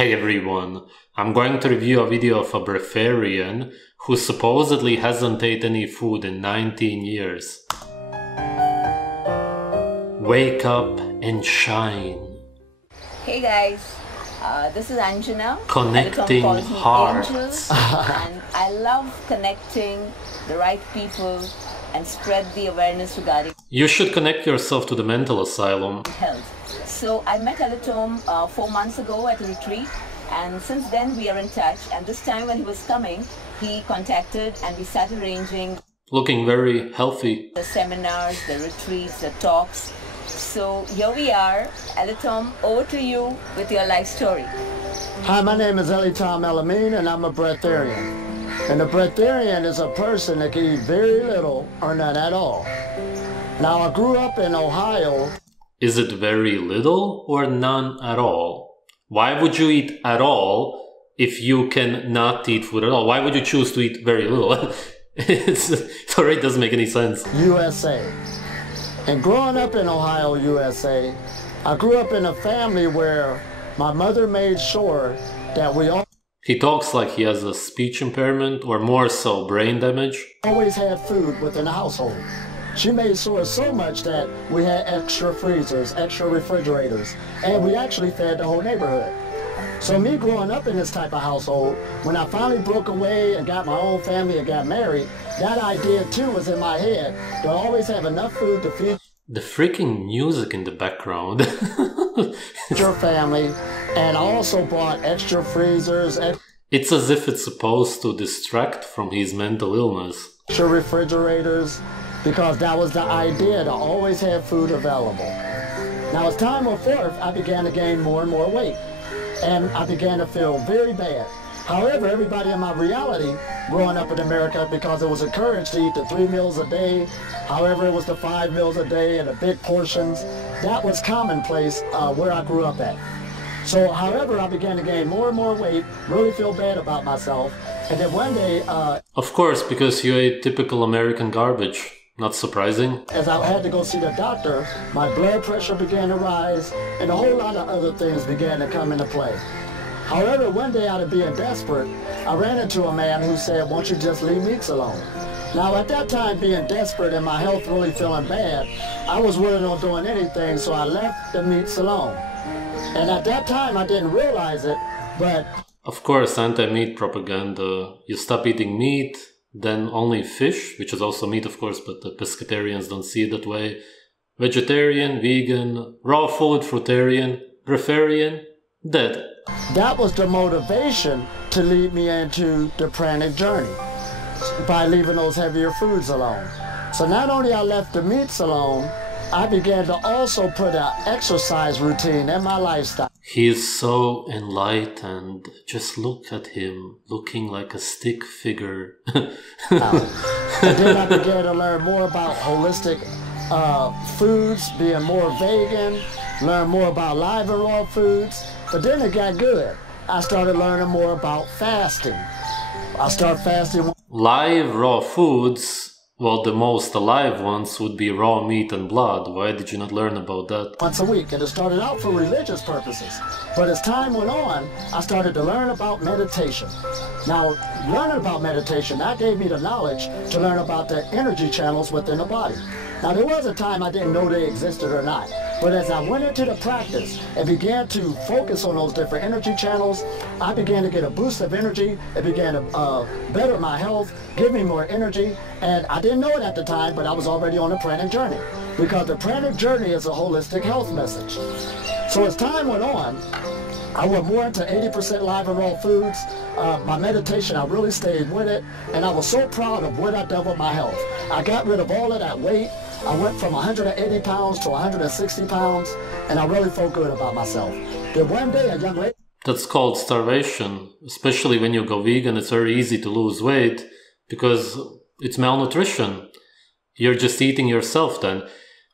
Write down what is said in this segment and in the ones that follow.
Hey everyone, I'm going to review a video of a Breatharian who supposedly hasn't ate any food in 19 years. Wake up and shine. Hey guys, this is Anjana. Connecting hearts. And I love connecting the right people and spread the awareness regarding You should connect yourself to the mental asylum. health. So I met El-Amin 4 months ago at a retreat, and since then we are in touch. And this time when he was coming, he contacted and we started arranging Looking very healthy. the seminars, the retreats, the talks. So here we are. El-Amin, over to you with your life story. Hi, my name is El-Amin, and I'm a Breatharian. And a Breatharian is a person that can eat very little or none at all. Now, I grew up in Ohio. Is it very little or none at all? Why would you eat at all if you can not eat food at all? Why would you choose to eat very little? It already doesn't make any sense. USA. And growing up in Ohio, USA, I grew up in a family where my mother made sure that we He talks like he has a speech impairment or more so brain damage. always had food within the household. She made sure so much that we had extra freezers, extra refrigerators, and we actually fed the whole neighborhood. So me growing up in this type of household, when I finally broke away and got my own family and got married, that idea too was in my head to always have enough food to feed The freaking music in the background. your family, and I also bought extra freezers, It's as if it's supposed to distract from his mental illness. extra refrigerators, because that was the idea, to always have food available. Now as time went forth, I began to gain more and more weight, and I began to feel very bad. However, everybody in my reality, growing up in America, because it was encouraged to eat the 3 meals a day, however it was the 5 meals a day and the big portions, that was commonplace where I grew up at. So, however, I began to gain more and more weight, really feel bad about myself, and then one day, Of course, because you ate typical American garbage. Not surprising. as I had to go see the doctor, my blood pressure began to rise, and a whole lot of other things began to come into play. However, one day out of being desperate, I ran into a man who said, "Won't you just leave meats alone?" Now at that time, being desperate and my health really feeling bad, I was willing on doing anything, so I left the meats alone. And at that time, I didn't realize it, but Of course, anti-meat propaganda. You stop eating meat, then only fish, which is also meat of course, but the pescatarians don't see it that way. Vegetarian, vegan, raw food, fruitarian, breatharian, dead. that was the motivation to lead me into the pranic journey by leaving those heavier foods alone. So not only I left the meats alone, I began to also put an exercise routine in my lifestyle. He is so enlightened. Just look at him, looking like a stick figure. And then I began to learn more about holistic foods, being more vegan, learn more about live and raw foods. But then it got good. I started learning more about fasting. I started fasting Live raw foods, well, the most alive ones would be raw meat and blood. Why did you not learn about that? once a week, and it started out for religious purposes. But as time went on, I started to learn about meditation. Now, learning about meditation, that gave me the knowledge to learn about the energy channels within the body. Now, there was a time I didn't know they existed or not, but as I went into the practice and began to focus on those different energy channels, I began to get a boost of energy. It began to better my health, give me more energy, and I didn't know it at the time, but I was already on the pranic journey, because the pranic journey is a holistic health message. So as time went on, I went more into 80% live and raw foods. My meditation, I really stayed with it, and I was so proud of what I done with my health. I got rid of all of that weight. I went from 180 pounds to 160 pounds, and I really felt good about myself. Then one day, a young lady... That's called starvation. Especially when you go vegan, it's very easy to lose weight because it's malnutrition. You're just eating yourself then,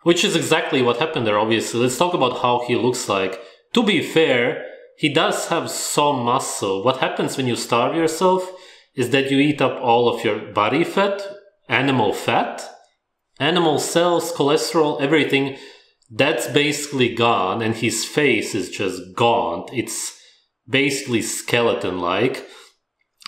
which is exactly what happened there, obviously. Let's talk about how he looks like. To be fair, he does have some muscle. What happens when you starve yourself is that you eat up all of your body fat, animal cells, cholesterol, everything. That's basically gone, and his face is just gaunt. It's basically skeleton-like.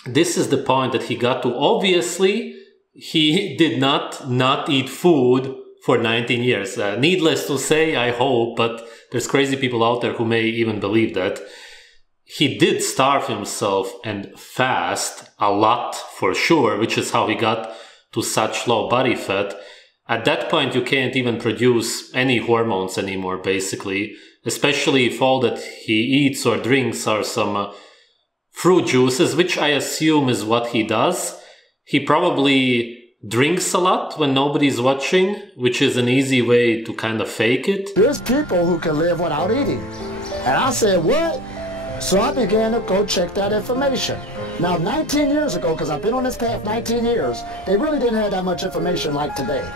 This is the point that he got to. Obviously, he did not eat food for 19 years. Needless to say, I hope, but there's crazy people out there who may even believe that. He did starve himself and fast a lot for sure, which is how he got to such low body fat. At that point, you can't even produce any hormones anymore, basically, especially if all that he eats or drinks are some fruit juices, which I assume is what he does. He probably drinks a lot when nobody's watching, which is an easy way to kind of fake it. There's people who can live without eating. And I said, what? So I began to go check that information. Now, 19 years ago, because I've been on this path 19 years, they really didn't have that much information like today.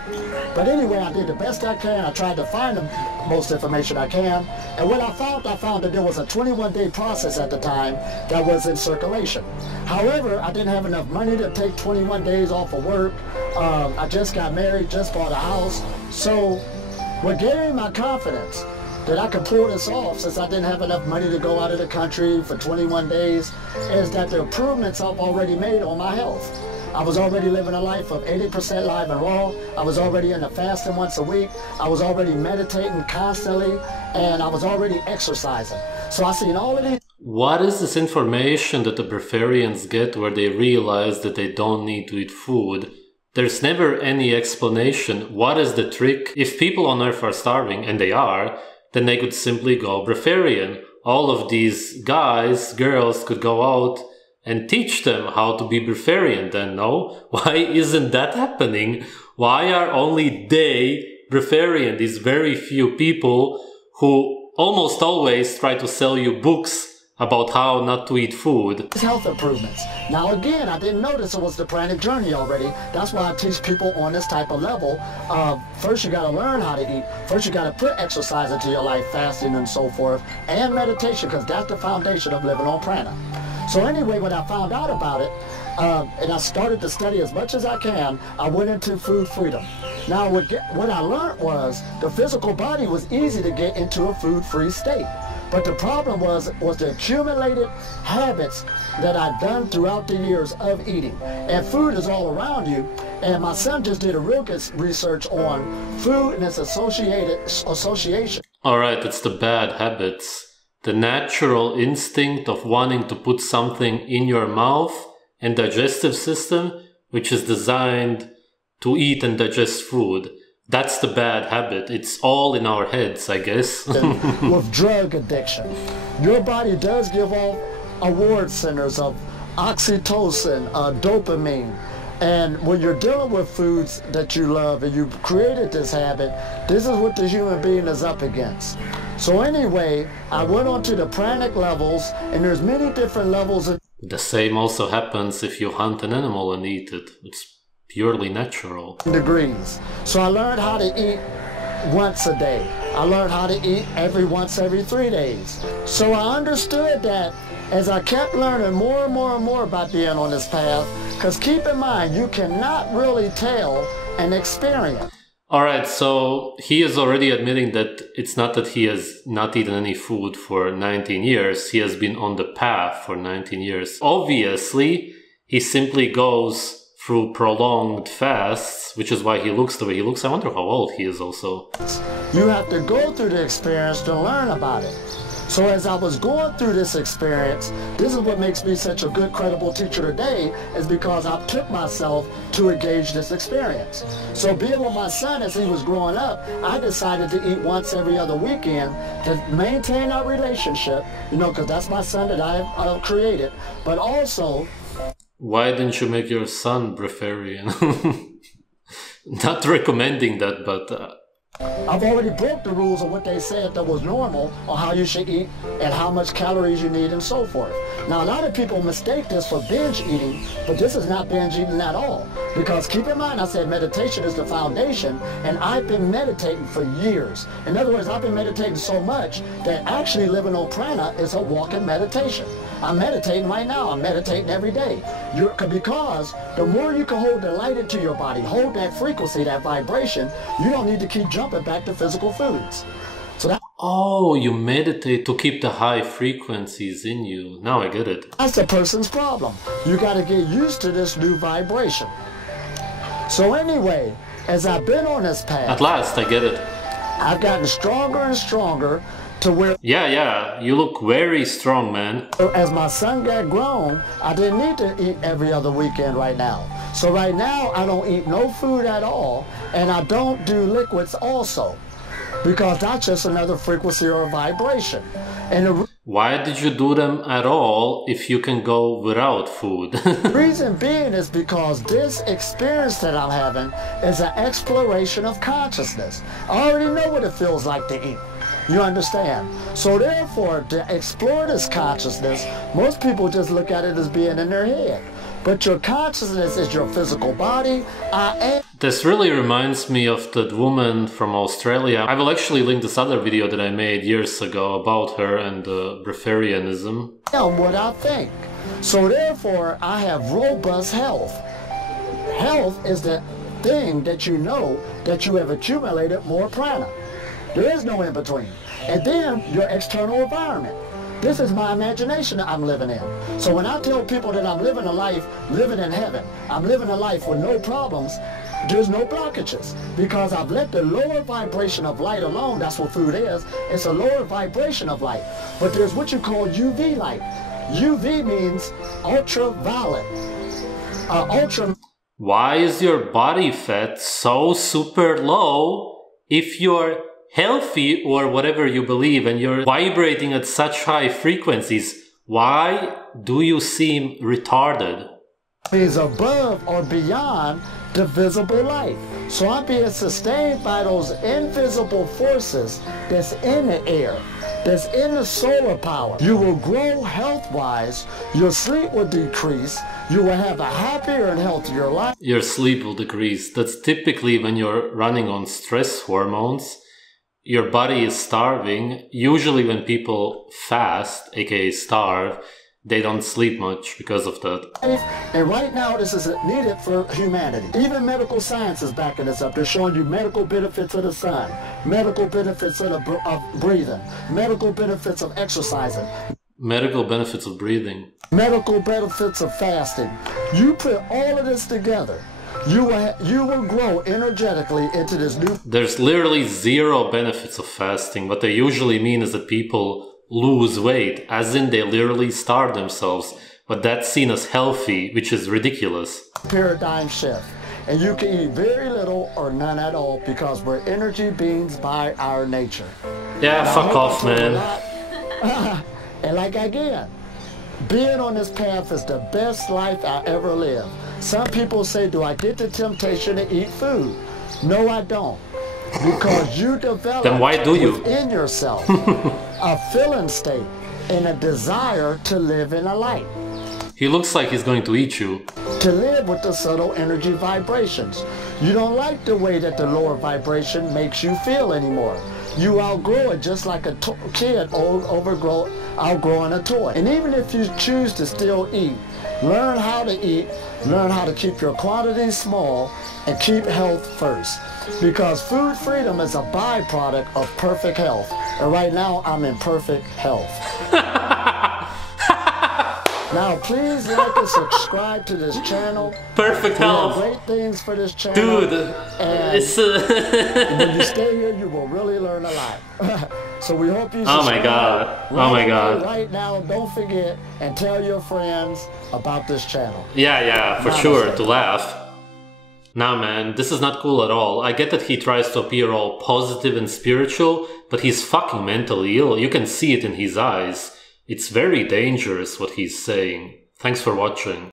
But anyway, I did the best I can. I tried to find the most information I can. And what I found that there was a 21-day process at the time that was in circulation. However, I didn't have enough money to take 21 days off of work. I just got married, just bought a house. So what gave me my confidence that I could pull this off, since I didn't have enough money to go out of the country for 21 days, is that the improvements I've already made on my health. I was already living a life of 80% live and raw. I was already in the fasting once a week. I was already meditating constantly, and I was already exercising. So I seen all of these. What is this information that the breatharians get where they realize that they don't need to eat food? There's never any explanation. What is the trick? If people on Earth are starving, and they are, then they could simply go breatharian. All of these guys, girls could go out and teach them how to be breatharian. Then no? Why isn't that happening? Why are only they breatharian? These very few people who almost always try to sell you books about how not to eat food. Health improvements. Now again, I didn't notice it was the pranic journey already. That's why I teach people on this type of level. First you got to learn how to eat. First you got to put exercise into your life, fasting and so forth, and meditation, because that's the foundation of living on prana. So anyway, when I found out about it, and I started to study as much as I can, I went into food freedom. Now what I learned was the physical body was easy to get into a food-free state. But the problem was the accumulated habits that I'd done throughout the years of eating. And food is all around you. And my son just did a real good research on food and its association. All right, it's the bad habits. The natural instinct of wanting to put something in your mouth and digestive system, which is designed to eat and digest food. That's the bad habit. It's all in our heads, I guess. With drug addiction, your body does give off reward centers of oxytocin, dopamine. And when you're dealing with foods that you love and you've created this habit, this is what the human being is up against. So anyway, I went on to the pranic levels, and there's many different levels. The same also happens if you hunt an animal and eat it. It's purely natural. Degrees. So I learned how to eat once a day. I learned how to eat once every 3 days. So I understood that as I kept learning more and more and more about being on this path, because keep in mind, you cannot really tell an experience. Alright, so he is already admitting that it's not that he has not eaten any food for 19 years, he has been on the path for 19 years. Obviously, he simply goes through prolonged fasts, which is why he looks the way he looks. I wonder how old he is also. You have to go through the experience to learn about it. So as I was going through this experience, this is what makes me such a good, credible teacher today, is because I took myself to engage this experience. So being with my son as he was growing up, I decided to eat once every other weekend to maintain our relationship, you know, because that's my son that I created, but also... Why didn't you make your son breatharian? Not recommending that, but... I've already broke the rules of what they said that was normal on how you should eat and how much calories you need and so forth. Now, a lot of people mistake this for binge eating, but this is not binge eating at all. Because keep in mind, I said meditation is the foundation, and I've been meditating for years. In other words, I've been meditating so much that actually living on prana is a walking meditation. I'm meditating right now. I'm meditating every day. Because the more you can hold the light into your body, hold that frequency, that vibration, you don't need to keep jumping back to physical foods. So that... Oh, you meditate to keep the high frequencies in you. Now I get it. That's the person's problem. You got to get used to this new vibration. So anyway, as I've been on this path, At last, I get it. I've gotten stronger and stronger to where Yeah, you look very strong, man. as my son got grown, I didn't need to eat every other weekend right now. So right now, I don't eat no food at all, and I don't do liquids also, because that's just another frequency or vibration. And the Why did you do them at all if you can go without food? reason being is because this experience that I'm having is an exploration of consciousness. I already know what it feels like to eat. You understand? So therefore, to explore this consciousness, most people just look at it as being in their head. But your consciousness is your physical body. I am. This really reminds me of that woman from Australia. I will actually link this other video that I made years ago about her and Breatharianism. What I think. So therefore, I have robust health. Health is the thing that you know that you have accumulated more prana. There is no in between. And then your external environment. This is my imagination that I'm living in. So when I tell people that I'm living a life, living in heaven, I'm living a life with no problems, there's no blockages, because I've let the lower vibration of light alone. That's what food is. It's a lower vibration of light. But there's what you call UV light. UV means ultraviolet. Ultra. Why is your body fat so super low if you're healthy or whatever you believe and you're vibrating at such high frequencies? Why do you seem retarded? Means above or beyond the visible light. So I'm being sustained by those invisible forces that's in the air, that's in the solar power. You will grow health-wise, your sleep will decrease, you will have a happier and healthier life. Your sleep will decrease. That's typically when you're running on stress hormones. Your body is starving. Usually when people fast, aka starve, they don't sleep much because of that. And right now this is needed for humanity. Even medical science is backing this up. They're showing you medical benefits of the sun, medical benefits of breathing, medical benefits of exercising, Medical benefits of medical benefits of fasting. You put all of this together, you will grow energetically into this new. There's literally zero benefits of fasting. What they usually mean is that people lose weight, as in they literally starve themselves, but that's seen as healthy, which is ridiculous. Paradigm shift. And you can eat very little or none at all because we're energy beings by our nature. Yeah, Now, fuck off, man. And like again, being on this path is the best life I ever lived. Some people say, do I get the temptation to eat food? No, I don't. Because you develop Then why do you? within yourself a feeling state and a desire to live in a light. He looks like he's going to eat you. To live with the subtle energy vibrations. You don't like the way that the lower vibration makes you feel anymore. You outgrow it just like a kid outgrowing a toy. And even if you choose to still eat, learn how to eat, learn how to keep your quantities small, and keep health first. Because food freedom is a byproduct of perfect health. And right now, I'm in perfect health. Now, please like and subscribe to this channel. Perfect We have health. great things for this channel. Dude, And it's when you stay here, you will really learn a lot. So we hope you Oh my subscribe God. Oh my God. Right now, don't forget and tell your friends about this channel. Yeah, for Namaste. sure, to laugh. Nah, man, this is not cool at all. I get that he tries to appear all positive and spiritual, but he's fucking mentally ill. You can see it in his eyes. It's very dangerous what he's saying. Thanks for watching.